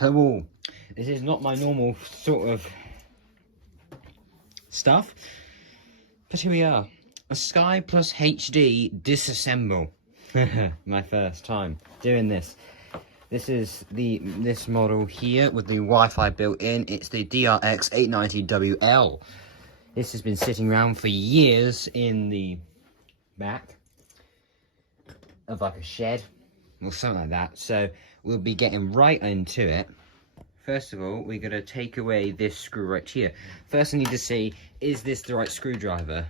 Hello all. This is not my normal sort of stuff, but here we are. A Sky+HD Disassemble. My first time doing this. This is this model here with the Wi-Fi built in. It's the DRX890WL. This has been sitting around for years in the back of like a shed or something like that. So we'll be getting right into it. First of all, we're going to take away this screw right here. First I need to see, is this the right screwdriver?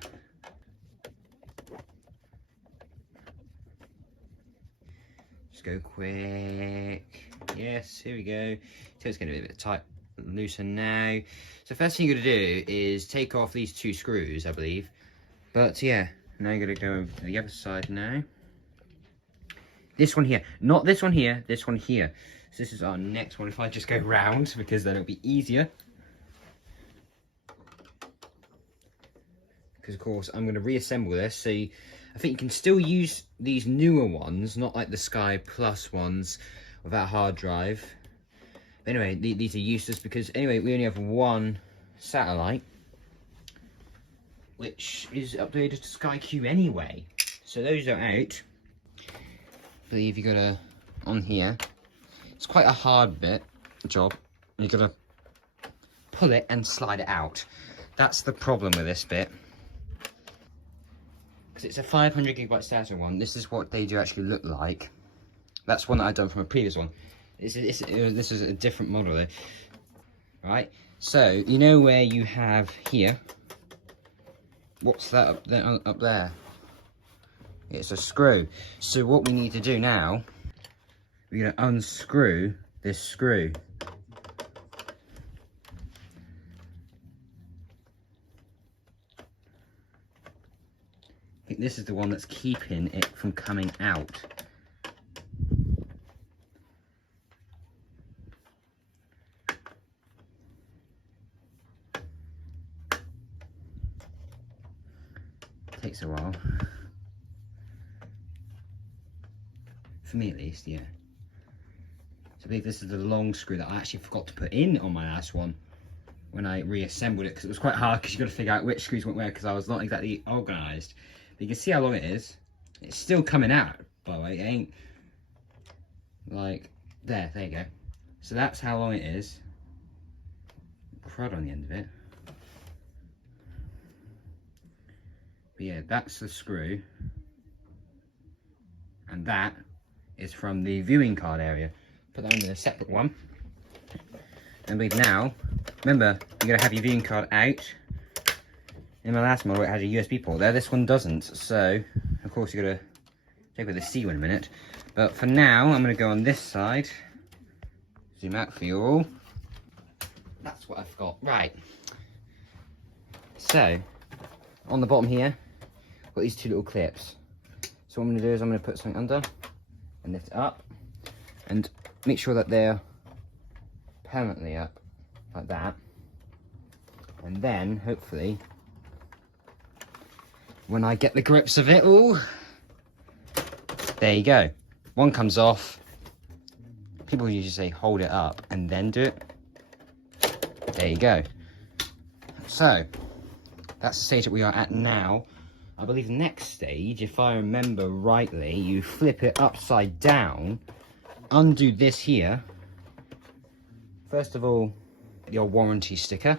Just go quick. Yes, here we go. So it's going to be a bit tight, looser now. So first thing you're going to do is take off these two screws, I believe. But yeah, now you're going to go over to the other side now. This one here, not this one here, this one here. So this is our next one. If I just go round, because then it'll be easier. Because of course I'm going to reassemble this. So I think you can still use these newer ones, not like the Sky Plus ones without hard drive. But anyway, these are useless because anyway we only have one satellite, which is updated to SkyQ anyway. So those are out. I believe you gotta on here. It's quite a hard job. You gotta pull it and slide it out. That's the problem with this bit. Because it's a 500GB SATA one. This is what they do actually look like. That's one that I've done from a previous one. This is a different model though. Right? So, you know where you have here. What's that up there? It's a screw. So what we need to do now, we're going to unscrew this screw. I think this is the one that's keeping it from coming out. Takes a while. For me at least, yeah. So I believe this is the long screw that I actually forgot to put in on my last one when I reassembled it, because it was quite hard because you've got to figure out which screws went where because I was not exactly organised. But you can see how long it is. It's still coming out, by the way. It ain't like there you go. So that's how long it is. Crud on the end of it. But yeah, that's the screw. And that is from the viewing card area. Put that in a separate one. And now, remember, you're going to have your viewing card out. In my last model, it had a USB port there. This one doesn't. So, of course, you're going to take with the C one in a minute. But for now, I'm going to go on this side. Zoom out for you all. That's what I've got. Right. So, on the bottom here, I've got these two little clips. So what I'm going to do is I'm going to put something under and lift it up and make sure that they're permanently up like that. And then hopefully when I get the grips of it all, there you go. One comes off. People usually say hold it up and then do it. There you go. So that's the stage that we are at now. I believe the next stage, if I remember rightly, you flip it upside down, undo this here. First of all, your warranty sticker.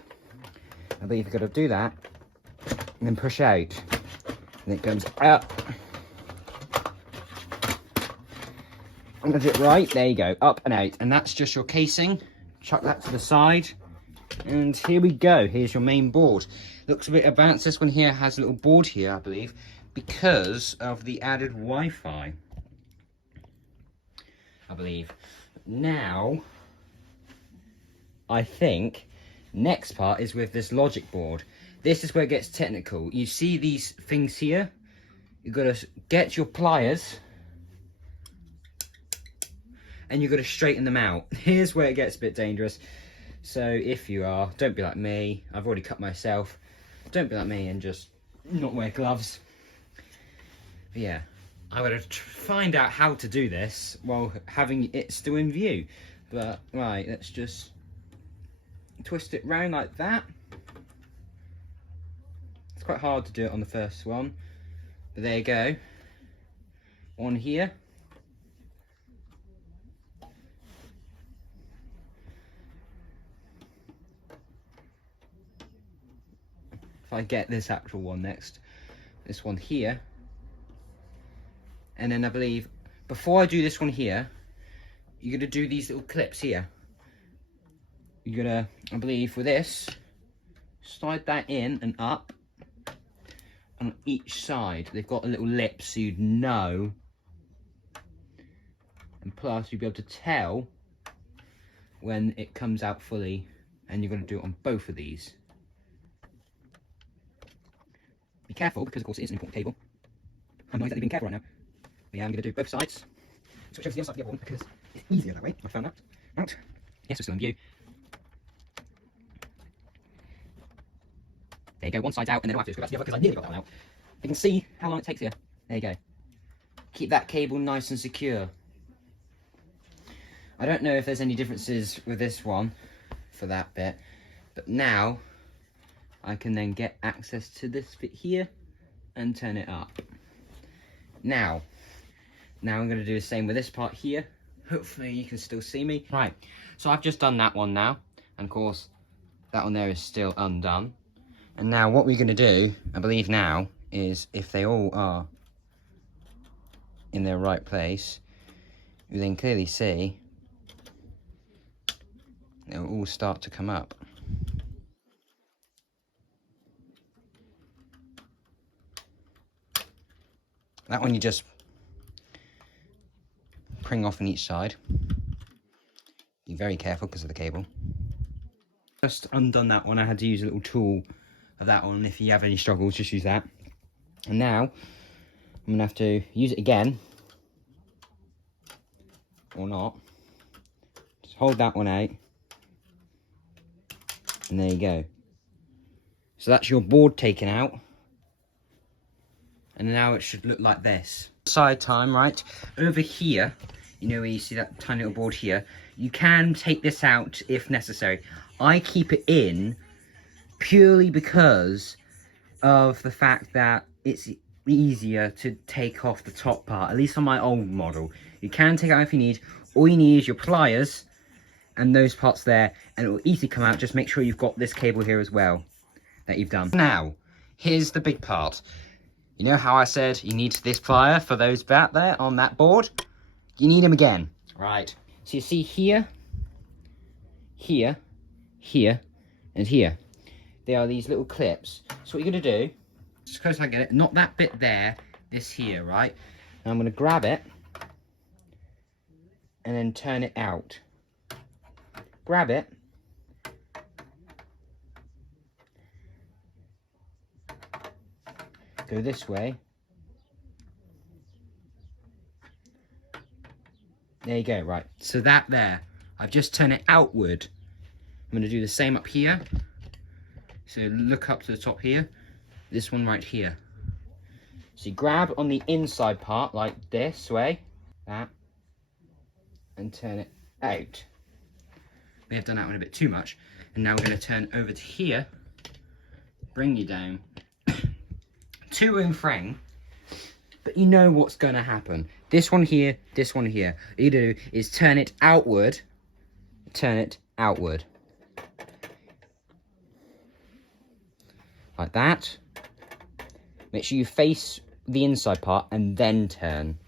I believe you've got to do that, and then push out, and it comes up. I'm going to do it right, there you go, up and out, and that's just your casing. Chuck that to the side, and here we go, here's your main board. Looks a bit advanced. This one here has a little board here, I believe, because of the added Wi-Fi, I believe. Now, I think next part is with this logic board. This is where it gets technical. You see these things here? You've got to get your pliers and you've got to straighten them out. Here's where it gets a bit dangerous. So if you are, don't be like me. I've already cut myself. Don't be like me and just not wear gloves. But yeah, I'm going to find out how to do this while having it still in view. But right, let's just twist it round like that. It's quite hard to do it on the first one, but there you go. On here. If I get this actual one next, this one here, and then I believe before I do this one here, you're gonna do these little clips here. You're gonna, I believe, for this, slide that in and up. On each side, they've got a little lip, so you'd know, and plus you'd be able to tell when it comes out fully, and you're gonna do it on both of these. Be careful, because of course it is an important cable. I'm not exactly being careful right now. But yeah, I'm going to do both sides. Switch over to the other side of the other one because it's easier that way. I found that out. Yes, we're still in view. There you go, one side's out, and then I'll have to screw back to the other because I nearly got that one out. You can see how long it takes here. There you go. Keep that cable nice and secure. I don't know if there's any differences with this one for that bit, but now I can then get access to this bit here and turn it up. Now I'm going to do the same with this part here. Hopefully you can still see me. Right, so I've just done that one now, and of course that one there is still undone. And now what we're going to do, I believe now, is if they all are in their right place, you then clearly see they'll all start to come up. That one you just pring off on each side. Be very careful because of the cable. Just undone that one. I had to use a little tool of that one. If you have any struggles, just use that. And now I'm gonna have to use it again, or not. Just hold that one out, and there you go. So that's your board taken out. And now it should look like this. Side time, right? Over here, you know where you see that tiny little board here? You can take this out if necessary. I keep it in purely because of the fact that it's easier to take off the top part, at least on my old model. You can take it out if you need. All you need is your pliers and those parts there, and it will easily come out. Just make sure you've got this cable here as well that you've done. Now, here's the big part. You know how I said you need this plier for those back there on that board? You need them again. Right. So you see here, here, here, and here. There are these little clips. So what you're going to do, as close as I get it, not that bit there, this here, right? And I'm going to grab it and then turn it out. Grab it. Go this way. There you go, right. So that there, I've just turned it outward. I'm going to do the same up here. So look up to the top here. This one right here. So you grab on the inside part like this way, that, and turn it out. We have done that one a bit too much. And now we're going to turn over to here, bring you down. Two-room frame, but you know what's going to happen. This one here, this one here. What you do is turn it outward, like that. Make sure you face the inside part and then turn.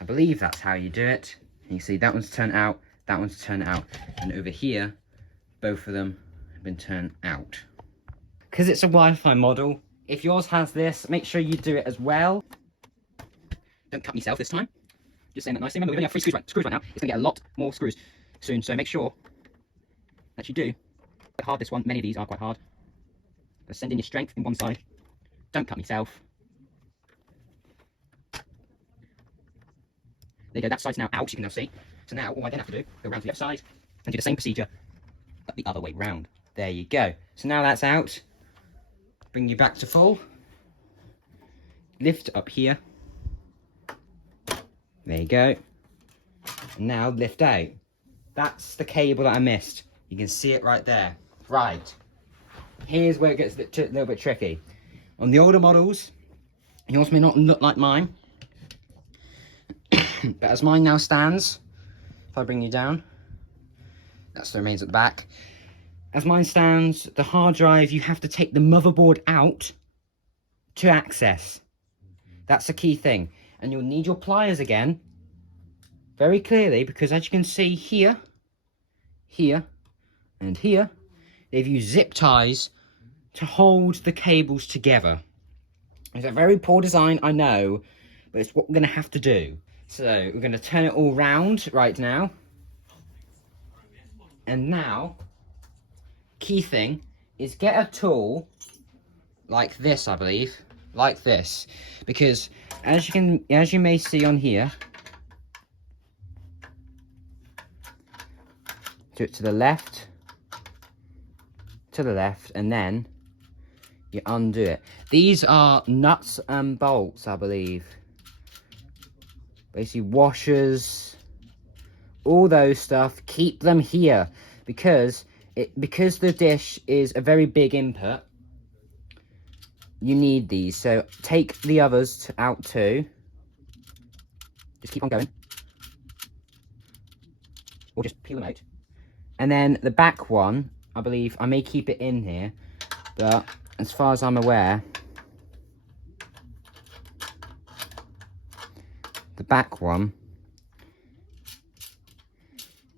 I believe that's how you do it. And you see that one's turned out, that one's turned out, and over here, both of them have been turned out. Because it's a Wi-Fi model, if yours has this, make sure you do it as well. Don't cut myself this time. Just saying that nicely. Remember, we only have 3 screws right now. It's going to get a lot more screws soon, so make sure that you do. Quite hard, this one. Many of these are quite hard. But send in your strength in one side. Don't cut myself. There you go, that side's now out, you can now see. So now, all I then have to do, go around to the other side and do the same procedure, but the other way round. There you go. So now that's out. Bring you back to full. Lift up here. There you go. And now lift out. That's the cable that I missed. You can see it right there. Right. Here's where it gets a little bit tricky. On the older models, yours may not look like mine. But as mine now stands, if I bring you down, that's the remains at the back. As mine stands, the hard drive, you have to take the motherboard out to access. That's the key thing. And you'll need your pliers again, very clearly, because as you can see here, here, and here, they've used zip ties to hold the cables together. It's a very poor design, I know, but it's what we're going to have to do. So we're going to turn it all round right now. And now, key thing is get a tool like this, I believe, like this, because as you may see on here, do it to the left, and then you undo it. These are nuts and bolts, I believe. Basically washers, all those stuff, keep them here because the dish is a very big input. You need these, so take the others out too. Just keep on going, or just peel them out. And then the back one, I believe I may keep it in here, but as far as I'm aware, the back one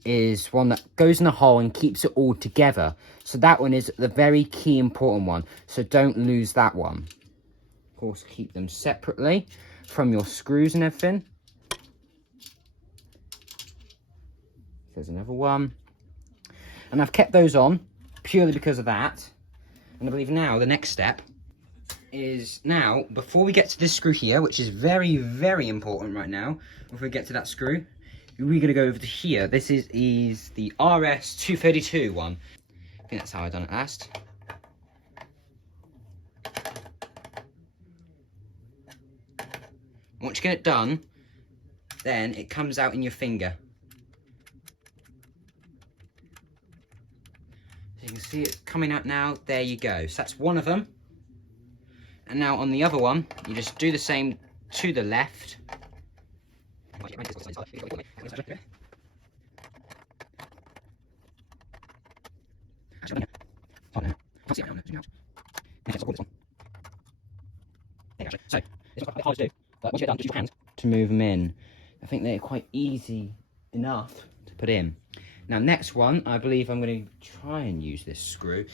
is one that goes in a hole and keeps it all together. So that one is the very key important one. So don't lose that one. Of course, keep them separately from your screws and everything. There's another one. And I've kept those on purely because of that. And I believe now the next step is now, before we get to this screw here, which is very, very important right now, before we get to that screw, we're going to go over to here. This is the RS232 one. I think that's how I done it last. Once you get it done, then it comes out in your finger. So you can see it coming out now. There you go. So that's one of them. And now on the other one, you just do the same to the left. So, this one's a bit hard to do, but once you're done, just use your hands to move them in. I think they're quite easy enough to put in. Now, next one, I believe I'm going to try and use this screw.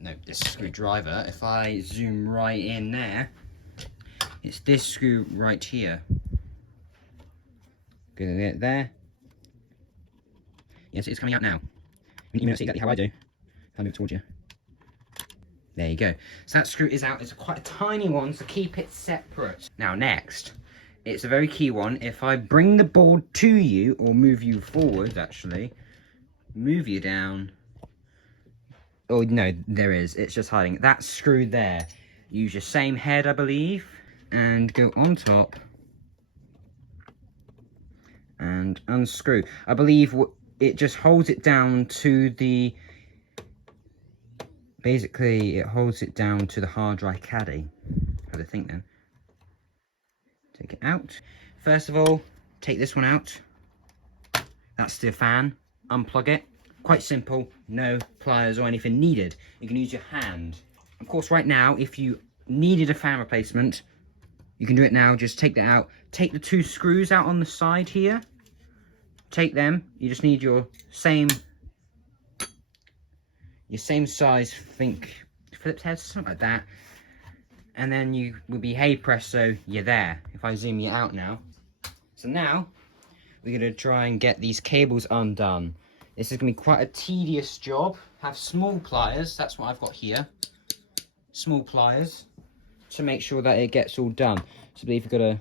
No, this screwdriver. If I zoom right in there, it's this screw right here. Good at it there. Yes, it's coming out now. You may not see exactly how I do. I'll move it towards you. There you go. So that screw is out. It's quite a tiny one, so keep it separate. Now next, it's a very key one. If I bring the board to you, or move you forward actually, move you down. Oh no, there is. It's just hiding. That screw there. Use your same head, I believe, and go on top. And unscrew. I believe it just holds it down to the... Basically, it holds it down to the hard drive caddy. Have a think then. Take it out. First of all, take this one out. That's the fan. Unplug it. Quite simple. No pliers or anything needed. You can use your hand. Of course, right now, if you needed a fan replacement, you can do it now. Just take that out. Take the two screws out on the side here. Take them. You just need your same size, think Phillips head, something like that. And then you will be, hey presto, you're there. If I zoom you out now. So now, we're going to try and get these cables undone. This is going to be quite a tedious job. Have small pliers, that's what I've got here. Small pliers, to make sure that it gets all done. So I believe we've got to...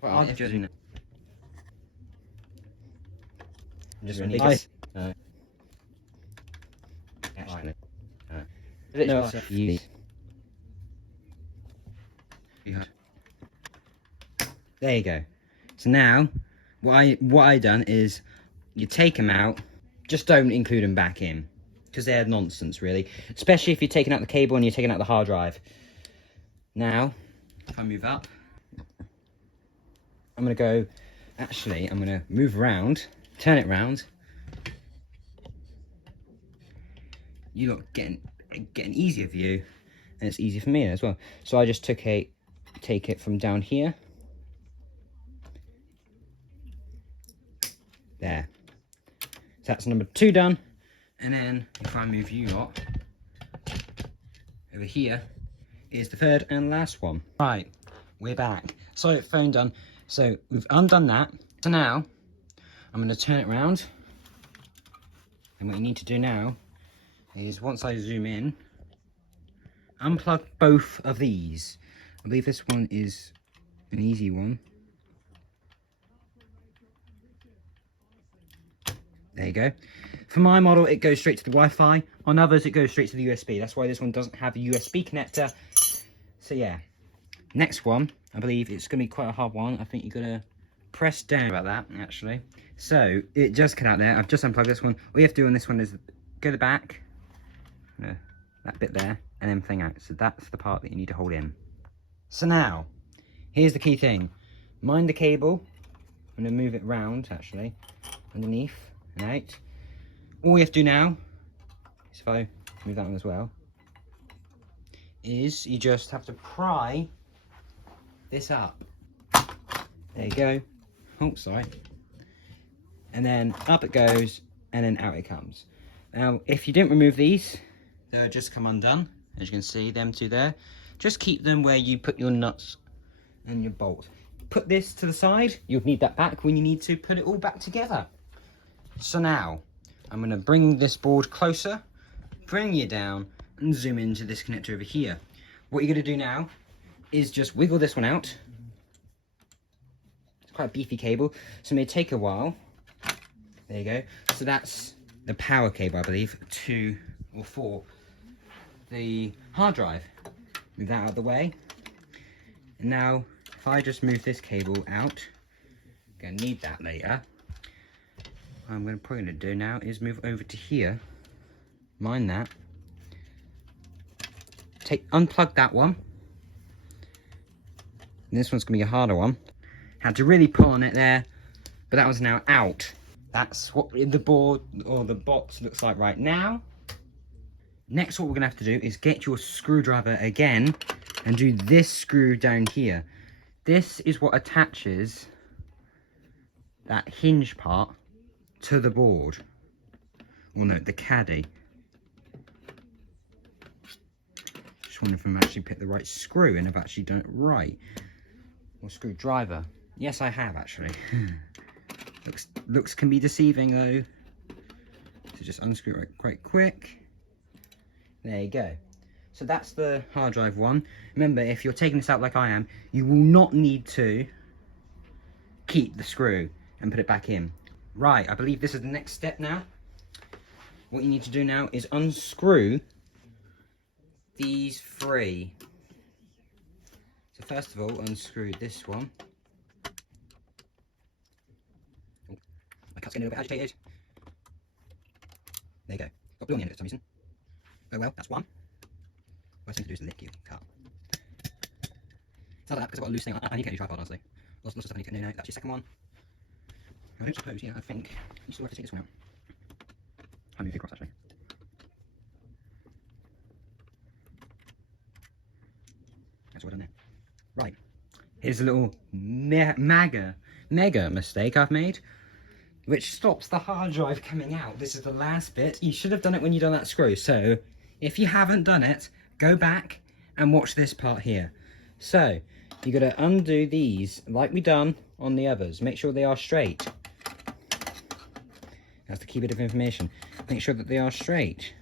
Well, I'll just... Just really nice. No, there you go. So now, what I done is, you take them out, just don't include them back in, because they're nonsense really, especially if you're taking out the cable and you're taking out the hard drive. Now, if I move up, I'm going to go, actually, I'm going to move around, turn it around. You lot get an easier view, and it's easier for me as well. So I just take it from down here. There. So that's number 2 done. And then if I move you lot over here is the 3rd and last one. Right, we're back. So phone done. So we've undone that. So now I'm going to turn it around. And what you need to do now is, once I zoom in, unplug both of these. I believe this one is an easy one. There you go. For my model, it goes straight to the Wi-Fi. On others, it goes straight to the USB. That's why this one doesn't have a USB connector. So yeah. Next one, I believe it's going to be quite a hard one. I think you're going to press down about that, actually. So, it just cut out there. I've just unplugged this one. All you have to do on this one is go to the back. That bit there. And then thing out. So that's the part that you need to hold in. So now, here's the key thing. Mind the cable. I'm going to move it round, actually. Underneath. Right. All you have to do now, is if I move that one as well, is you just have to pry this up. There you go. Oh, sorry. And then up it goes, and then out it comes. Now, if you didn't remove these, they'll just come undone. As you can see, them two there. Just keep them where you put your nuts and your bolts. Put this to the side. You'll need that back when you need to put it all back together. So now, I'm going to bring this board closer, bring you down, and zoom into this connector over here. What you're going to do now is just wiggle this one out. It's quite a beefy cable, so it may take a while. There you go. So that's the power cable, I believe, 2 or 4. The hard drive. Move that out of the way. And now, if I just move this cable out, I'm going to need that later. What I'm probably going to do now is move over to here, mind that, unplug that one, and this one's going to be a harder one. Had to really pull on it there, but that one's now out. That's what the board or the box looks like right now. Next, what we're going to have to do is get your screwdriver again and do this screw down here. This is what attaches that hinge part to the board, or no, the caddy. Just wondering if I've actually picked the right screw and I've actually done it right. Or screwdriver. Yes, I have actually. Looks can be deceiving though. So just unscrew it quite quick. There you go. So that's the hard drive one. Remember, if you're taking this out like I am, you will not need to keep the screw and put it back in. Right, I believe this is the next step now. What you need to do now is unscrew these 3. So first of all, unscrew this one. Oh, my cut's getting a little bit agitated. There you go. Got blue on the end of it for some reason. Oh well, that's one. Worst thing to do is lick your cut. It's not like that because I've got a loose thing. I need to get a new tripod, honestly. Lots of stuff I need to get. No, that's your second one. I don't suppose, yeah, I think you still have to take this one out. I'll move it across actually. That's all done there. Right. Here's a little mega mistake I've made, which stops the hard drive coming out. This is the last bit. You should have done it when you done that screw. So, if you haven't done it, go back and watch this part here. So, you got to undo these like we done on the others. Make sure they are straight. That's the key bit of information. Make sure that they are straight.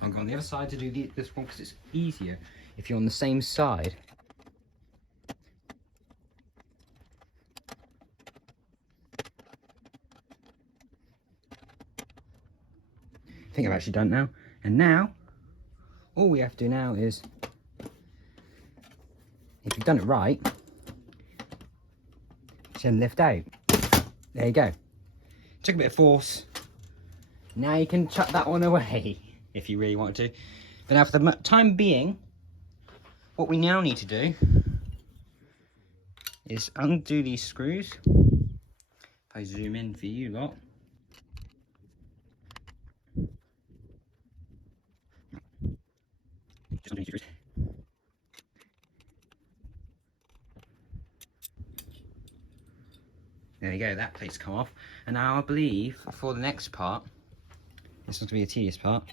I'll go on the other side to do this one because it's easier if you're on the same side. I think I've actually done it now. And now, all we have to do now is, if you've done it right, then lift out. There you go. Took a bit of force. Now you can chuck that one away if you really want to. But now for the time being, what we now need to do is undo these screws. If I zoom in for you lot. Just undo these screws. There you go, that plate's come off. And now I believe for the next part, this is going to be a tedious part,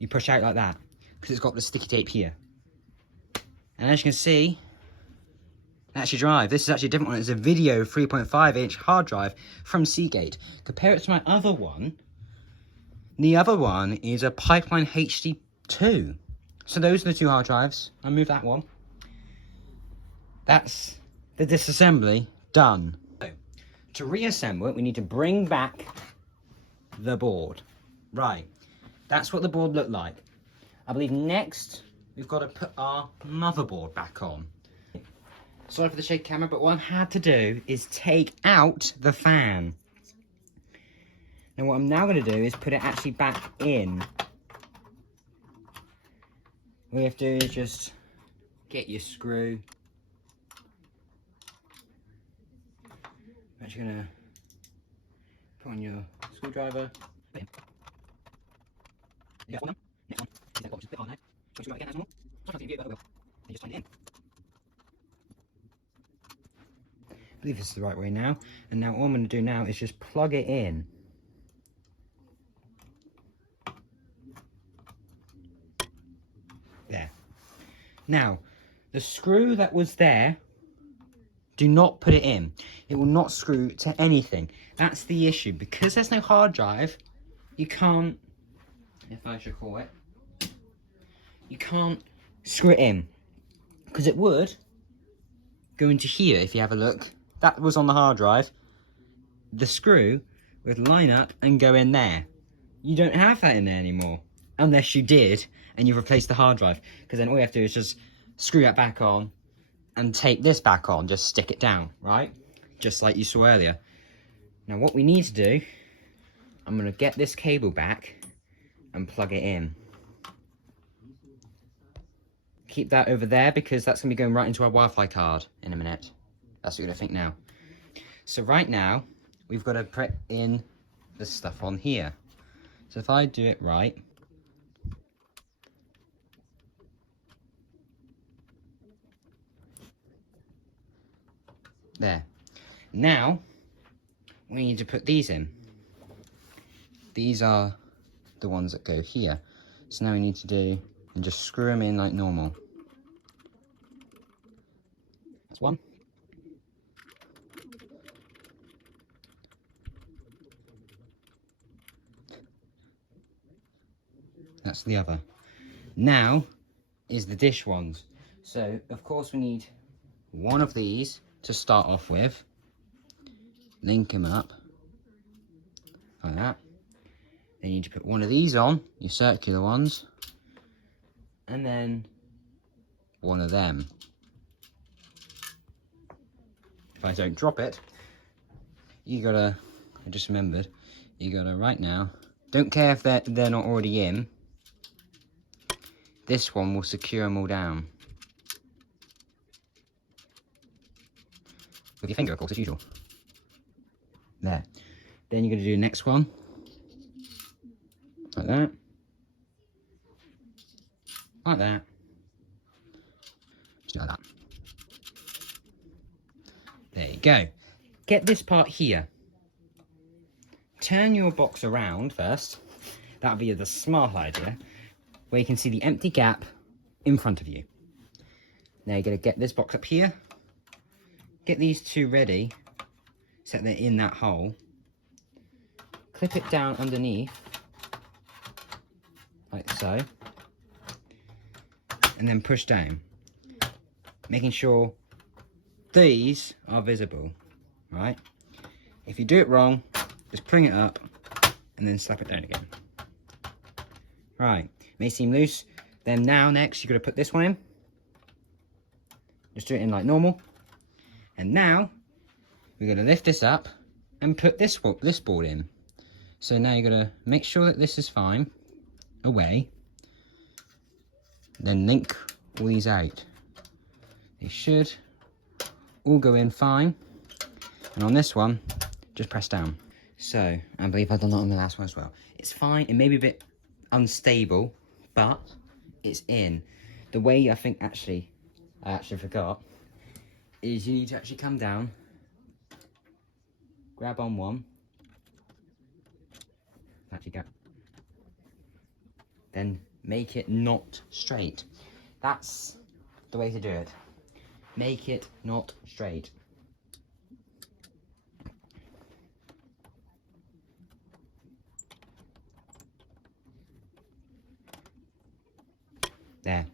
you push out like that, because it's got the sticky tape here. And as you can see, actually drive, this is actually a different one. It's a video 3.5 inch hard drive from Seagate. Compare it to my other one. The other one is a Pipeline HD2. So those are the two hard drives. I'll move that one. That's the disassembly done. So, to reassemble it, we need to bring back the board. Right, that's what the board looked like. I believe next, we've got to put our motherboard back on. Sorry for the shake camera, but what I've had to do is take out the fan. Now what I'm now going to do is put it actually back in. All you have to do is just get your screw. I'm actually going to put on your screwdriver. You got one. Next one. Is that just a bit hard now. Push it right again as normal. Sometimes you get it, but and just tighten it in. I believe this is the right way now. And now all I'm going to do now is just plug it in. There. Now, the screw that was there, do not put it in. It will not screw to anything. That's the issue. Because there's no hard drive, you can't, if I should call it, you can't screw it in. Because it would go into here, if you have a look. That was on the hard drive. The screw would line up and go in there. You don't have that in there anymore. Unless you did, and you've replaced the hard drive. Because then all you have to do is just screw that back on and tape this back on, just stick it down, right? Just like you saw earlier. Now what we need to do, I'm going to get this cable back and plug it in. Keep that over there because that's going to be going right into our Wi-Fi card in a minute. That's what you're going to think now. So right now, we've got to put in the stuff on here. So if I do it right, there. Now, we need to put these in. These are the ones that go here. So now we need to do, and just screw them in like normal. That's one. That's the other. Now is the dish ones. So, of course, we need one of these to start off with. Link them up like that. Then you need to put one of these on, your circular ones, and then one of them. If I don't drop it, you gotta, I just remembered, you gotta right now, don't care if they're not already in, this one will secure them all down. With your finger, of course, as usual. There. Then you're going to do the next one. Like that. Like that. Just do like that. There you go. Get this part here. Turn your box around first. That'll be the smart idea. Where you can see the empty gap in front of you. Now you're going to get this box up here. Get these two ready, so they're in that hole. Clip it down underneath, like so. And then push down. Making sure these are visible, right? If you do it wrong, just bring it up and then slap it down again. Right, may seem loose. Then now next, you're going to put this one in. Just do it in like normal. And now we're going to lift this up and put this board in. So now you're going to make sure that this is fine away. Then link all these out. They should all go in fine. And on this one, just press down. So, I believe I've done that on the last one as well. It's fine, it may be a bit unstable, but it's in. The way I think I actually forgot, is you need to actually come down, grab on one, actually go, then make it not straight. That's the way to do it. Make it not straight. There.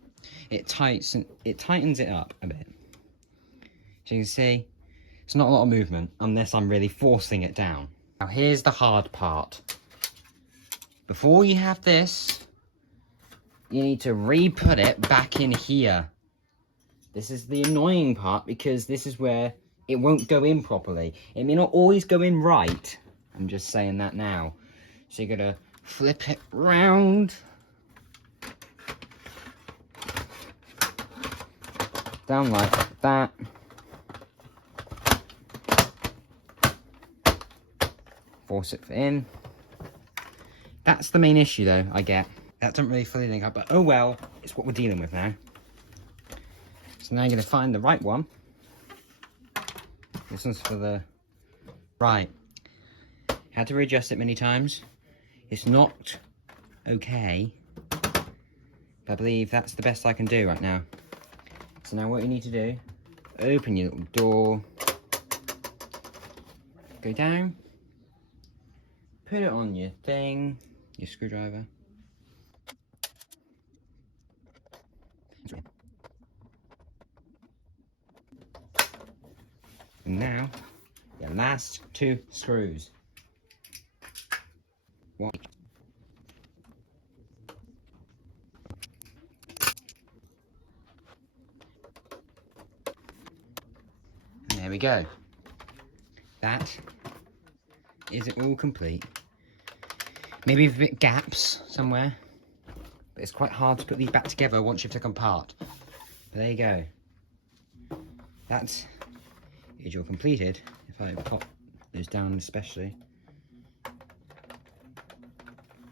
It tightens it up a bit. So you can see, it's not a lot of movement unless I'm really forcing it down. Now here's the hard part. Before you have this, you need to re-put it back in here. This is the annoying part because this is where it won't go in properly. It may not always go in right. I'm just saying that now. So you're gonna flip it round. Down like that. Force it in. That's the main issue though, I get. That doesn't really fully link up, but oh well, it's what we're dealing with now. So now you're going to find the right one. This one's for the right. Had to readjust it many times. It's not okay, but I believe that's the best I can do right now. So now what you need to do, open your little door, go down, put it on your thing, your screwdriver. And now, your last two screws. One. And there we go. That is it all complete. Maybe a bit gaps somewhere, but it's quite hard to put these back together once you've taken them apart. But there you go. That is your completed. If I pop those down especially,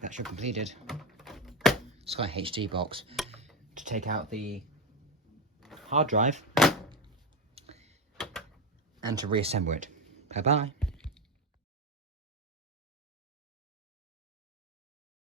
that's your completed SKY+HD box to take out the hard drive and to reassemble it. Bye bye.